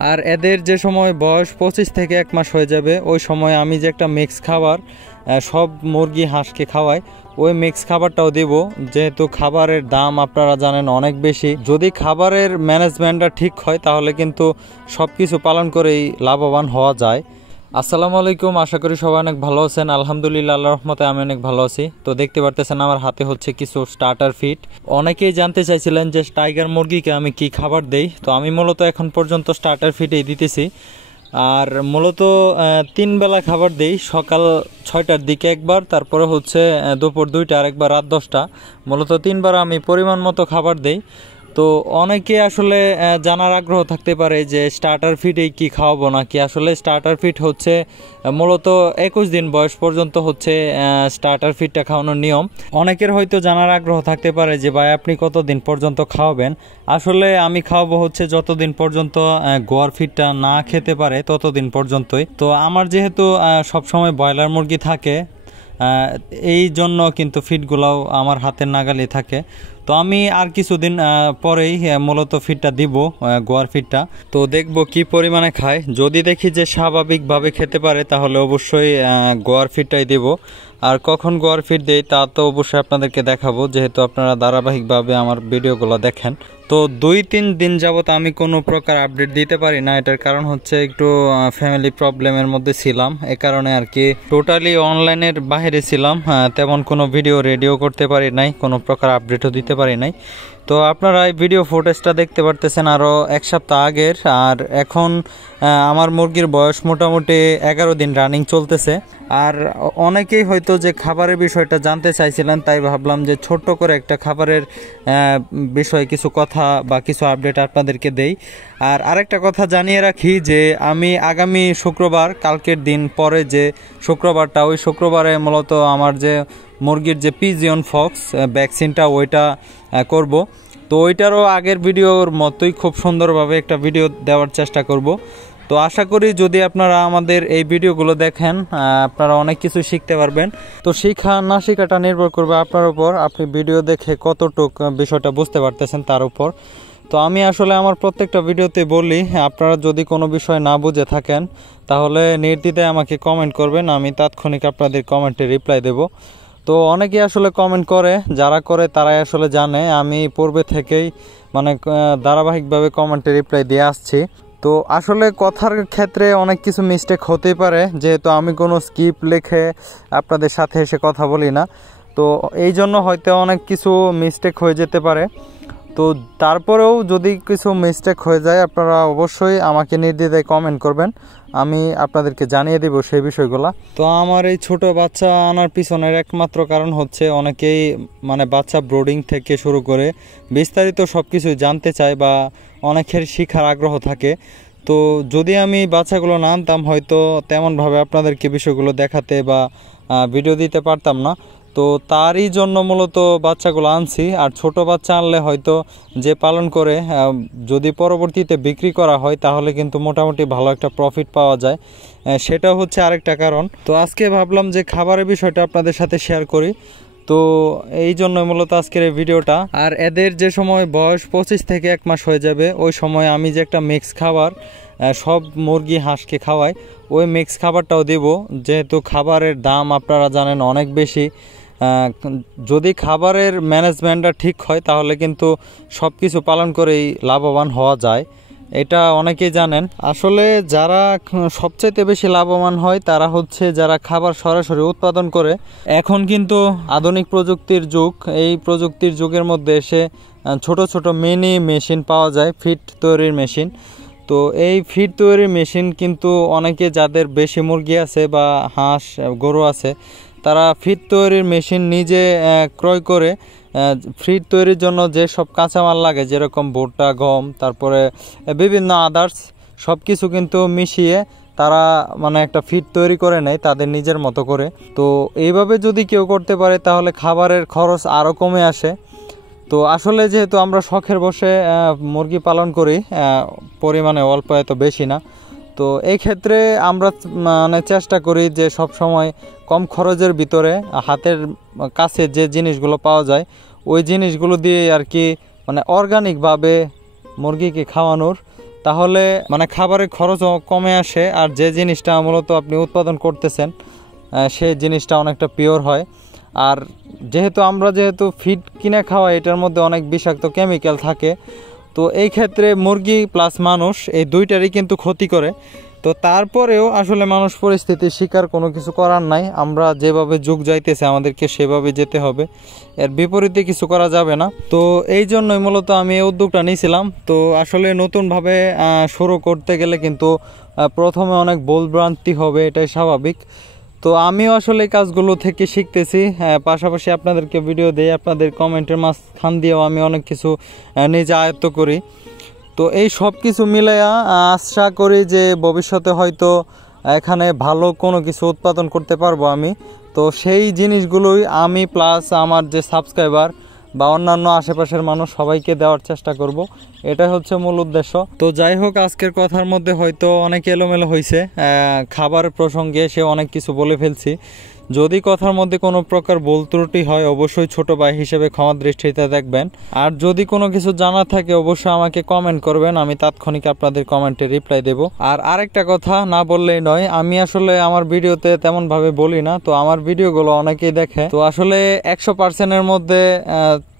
আর এদের যে সময় বয়স 25 থেকে 1 মাস হয়ে যাবে ওই সময় আমি যে একটা মিক্স খাবার সব মুরগি হাঁসকে খাওয়াই, ওই মিক্স খাবারটাও দিব। যেহেতু খাবারের দাম আপনারা জানেন অনেক বেশি, যদি খাবারের ম্যানেজমেন্টটা ঠিক হয় তাহলে কিন্তু সব কিছু পালন করেই লাভবান হওয়া যায়। আসসালামু আলাইকুম, আশা করি সবাই অনেক ভালো আছেন। আলহামদুলিল্লাহ, আল্লাহর রহমতে আমি অনেক ভালো আছি। তো দেখতে পারতেছেন আমার হাতে হচ্ছে কিছু স্টার্টার ফিড। অনেকেই জানতে চাইছিলেন যে টাইগার মুরগিকে আমি কি খাবার দেই। তো আমি মূলত এখন পর্যন্ত স্টার্টার ফিডই দিতেছি। আর মূলত 3 বেলা খাবার দেই, সকাল 6টার দিকে একবার, তারপরে হচ্ছে দুপুর 2টা আর একবার রাত 10টা। মূলত 3 বার আমি পরিমাণ মতো খাবার দেই। তো অনেকে আসলে জানার আগ্রহ থাকতে পারে যে স্টার্টার ফিডে কি খাওয়াবো নাকি। আসলে স্টার্টার ফিড হচ্ছে মূলত 21 দিন বয়স পর্যন্ত হচ্ছে স্টার্টার ফিডটা খাওয়ানোর নিয়ম। অনেকের হয়তো জানার আগ্রহ থাকতে পারে যে ভাই আপনি কতদিন পর্যন্ত খাওয়াবেন। আসলে আমি খাওয়াবো হচ্ছে যতদিন পর্যন্ত গোয়ার ফিডটা না খেতে পারে ততদিন পর্যন্তই। তো আমার যেহেতু সবসময় ব্রয়লার মুরগি থাকে, এই জন্য কিন্তু ফিডগুলোও আমার হাতের নাগালে থাকে। তো আমি আর কিছুদিন পরেই মূলত ফিডটা দিব, গোয়ার ফিডটা। তো দেখব কি পরিমাণে খায়। যদি দেখি যে স্বাভাবিকভাবে খেতে পারে তাহলে অবশ্যই গোয়ার ফিডটাই দেব। আর কখন গোয়ার ফিড দেই তা তো অবশ্যই আপনাদেরকে দেখাবো, যেহেতু আপনারা ধারাবাহিকভাবে আমার ভিডিওগুলো দেখেন। তো 2-3 দিন যাবত আমি কোনো প্রকার আপডেট দিতে পারি না। এটার কারণ হচ্ছে একটু ফ্যামিলি প্রবলেমের মধ্যে ছিলাম, এ কারণে আর কি টোটালি অনলাইনের বাইরে ছিলাম। তেমন কোনো ভিডিও রেডিও করতে পারি নাই, কোনো প্রকার আপডেটও দিতে পারি নাই। তো আপনারা এই ভিডিও ফুটেজটা দেখতে পারতেছেন আরও 1 সপ্তাহ আগের। আর এখন আমার মুরগির বয়স মোটামুটি 11 দিন রানিং চলতেছে। আর অনেকেই হয়তো যে খাবারের বিষয়টা জানতে চাইছিলেন, তাই ভাবলাম যে ছোট্ট করে একটা খাবারের বিষয়ে কিছু কথা বা কিছু আপডেট আপনাদেরকে দেই। আর আরেকটা কথা জানিয়ে রাখি যে আমি আগামী শুক্রবার, কালকের দিন পরে যে শুক্রবারটা, ওই শুক্রবারে মূলত আমার যে মুরগির যে পিজিয়ন ফক্স ভ্যাকসিনটা ওইটা করব। তো ওইটারও আগের ভিডিওর মতোই খুব সুন্দরভাবে একটা ভিডিও দেওয়ার চেষ্টা করব। তো আশা করি যদি আপনারা আমাদের এই ভিডিওগুলো দেখেন আপনারা অনেক কিছু শিখতে পারবেন। তো শিখা না শিখাটা নির্ভর করবে আপনার উপর, আপনি ভিডিও দেখে কতটুক বিষয়টা বুঝতে পারতেছেন তার উপর। তো আমি আসলে আমার প্রত্যেকটা ভিডিওতে বলি, আপনারা যদি কোনো বিষয় না বুঝে থাকেন তাহলে নির্দ্বিধায় আমাকে কমেন্ট করবেন, আমি তাৎক্ষণিক আপনাদের কমেন্টে রিপ্লাই দেব। তো অনেকেই আসলে কমেন্ট করে, যারা করে তারাই আসলে জানে। আমি পূর্বে থেকেই মানে ধারাবাহিকভাবে কমেন্টে রিপ্লাই দিয়ে আসছি। তো আসলে কথার ক্ষেত্রে অনেক কিছু মিস্টেক হতেই পারে, যেহেতু আমি কোনো স্ক্রিপ্ট লিখে আপনাদের সাথে এসে কথা বলি না। তো এই জন্য হয়তো অনেক কিছু মিস্টেক হয়ে যেতে পারে। তো তারপরেও যদি কিছু মিস্টেক হয়ে যায় আপনারা অবশ্যই আমাকে নির্দ্বিধায় কমেন্ট করবেন, আমি আপনাদেরকে জানিয়ে দেব সেই বিষয়গুলো। তো আমার এই ছোট বাচ্চা আনার পিছনের একমাত্র কারণ হচ্ছে অনেকেই মানে বাচ্চা ব্রোডিং থেকে শুরু করে বিস্তারিত সব কিছুই জানতে চায় বা অনেকের শিখার আগ্রহ থাকে। তো যদি আমি বাচ্চাগুলো না আনতাম হয়তো তেমনভাবে আপনাদেরকে বিষয়গুলো দেখাতে বা ভিডিও দিতে পারতাম না। তো তারই জন্য মূলত বাচ্চাগুলো আনছি। আর ছোট বাচ্চা আনলে হয়তো যে পালন করে যদি পরবর্তীতে বিক্রি করা হয় তাহলে কিন্তু মোটামুটি ভালো একটা প্রফিট পাওয়া যায়, সেটা হচ্ছে আরেকটা কারণ। তো আজকে ভাবলাম যে খাবারের বিষয়টা আপনাদের সাথে শেয়ার করি। তো এই জন্য মূলত আজকের এই ভিডিওটা। আর এদের যে সময় বয়স 25 থেকে 1 মাস হয়ে যাবে ওই সময় আমি যে একটা মিক্স খাবার সব মুরগি হাঁসকে খাওয়াই, ওই মিক্স খাবারটাও দেব। যেহেতু খাবারের দাম আপনারা জানেন অনেক বেশি, যদি খাবারের ম্যানেজমেন্টটা ঠিক হয় তাহলে কিন্তু সব কিছু পালন করেই লাভবান হওয়া যায়, এটা অনেকেই জানেন। আসলে যারা সবচাইতে বেশি লাভবান হয় তারা হচ্ছে যারা খাবার সরাসরি উৎপাদন করে। এখন কিন্তু আধুনিক প্রযুক্তির যুগ, এই প্রযুক্তির যুগের মধ্যে এসে ছোট ছোট মিনি মেশিন পাওয়া যায়, ফিড তৈরির মেশিন। তো এই ফিড তৈরির মেশিন কিন্তু অনেকে যাদের বেশি মুরগি আছে বা হাঁস গরু আছে তারা ফিড তৈরির মেশিন নিজে ক্রয় করে ফিড তৈরির জন্য যে সব কাঁচামাল লাগে, যেরকম ভুট্টা, গম, তারপরে বিভিন্ন আদার্স সব কিছু কিন্তু মিশিয়ে তারা মানে একটা ফিড তৈরি করে নেয় তাদের নিজের মতো করে। তো এইভাবে যদি কেউ করতে পারে তাহলে খাবারের খরচ আরও কমে আসে। তো আসলে যেহেতু আমরা শখের বসে মুরগি পালন করি, পরিমাণে অল্প, এত বেশি না। তো এই ক্ষেত্রে আমরা মানে চেষ্টা করি যে সব সময় কম খরচের ভিতরে হাতের কাছে যে জিনিসগুলো পাওয়া যায় ওই জিনিসগুলো দিয়ে আর কি মানে অর্গানিকভাবে মুরগিকে খাওয়ানোর। তাহলে মানে খাবারের খরচও কমে আসে, আর যে জিনিসটা মূলত আপনি উৎপাদন করতেছেন সেই জিনিসটা অনেকটা পিওর হয়। আর আমরা যেহেতু ফিড কিনে খাওয়াই, এটার মধ্যে অনেক বিষাক্ত কেমিক্যাল থাকে, তো এই ক্ষেত্রে মুরগি প্লাস মানুষ এই দুইটারই কিন্তু ক্ষতি করে। তো তারপরেও আসলে মানুষ পরিস্থিতির শিকার, কোনো কিছু করার নাই। আমরা যেভাবে যুগ যাইতেছে আমাদেরকে সেভাবে যেতে হবে, এর বিপরীতে কিছু করা যাবে না। তো এই জন্যই মূলত আমি এই উদ্যোগটা নিয়েছিলাম। তো আসলে নতুনভাবে শুরু করতে গেলে কিন্তু প্রথমে অনেক ভুলভ্রান্তি হবে, এটাই স্বাভাবিক। তো আমিও আসলে এই কাজগুলো থেকে শিখতেছি, পাশাপাশি আপনাদেরকে ভিডিও দেই, আপনাদের কমেন্টের মাঝখান দিয়েও আমি অনেক কিছু নিজে আয়ত্ত করি। তো এই সব কিছু মিলাইয়া আশা করি যে ভবিষ্যতে হয়তো এখানে ভালো কোনো কিছু উৎপাদন করতে পারবো আমি। তো সেই জিনিসগুলোই আমি প্লাস আমার যে সাবস্ক্রাইবার বা অন্যান্য আশেপাশের মানুষ সবাইকে দেওয়ার চেষ্টা করব, এটাই হচ্ছে মূল উদ্দেশ্য। তো যাই হোক, আজকের কথার মধ্যে হয়তো অনেক এলোমেলো হয়েছে, খাবার প্রসঙ্গে সে অনেক কিছু বলে ফেলছি। যদি কথার মধ্যে কোনো প্রকার ভুল ত্রুটি হয় অবশ্যই ছোট ভাই হিসেবে ক্ষমা দৃষ্টিতে দেখবেন। আর যদি কোনো কিছু জানা থাকে অবশ্যই আমাকে কমেন্ট করবেন, আমি তাৎক্ষণিক আপনাদের কমেন্টে রিপ্লাই দেব। আর আরেকটা কথা না বললেই নয়, আমি আসলে আমার ভিডিওতে তেমন ভাবে বলি না, তো আমার ভিডিওগুলো অনেকেই দেখে। তো আসলে 100%-এর মধ্যে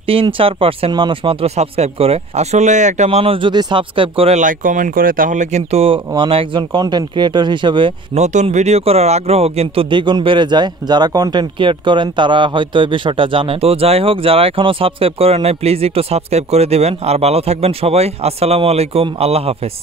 3-4% মানুষ মাত্র সাবস্ক্রাইব করে। আসলে একটা মানুষ যদি সাবস্ক্রাইব করে, লাইক কমেন্ট করে, তাহলে কিন্তু মানে একজন কন্টেন্ট ক্রিয়েটর হিসেবে নতুন ভিডিও করার আগ্রহ কিন্তু দ্বিগুণ বেড়ে যায়। যারা কন্টেন্ট ক্রিয়েট করেন তারা হয়তো এই বিষয়টা জানেন। তো যাই হোক, যারা এখনো সাবস্ক্রাইব করেন নাই প্লিজ একটু সাবস্ক্রাইব করে দিবেন। আর ভালো থাকবেন সবাই। আসসালামু আলাইকুম, আল্লাহ হাফেজ।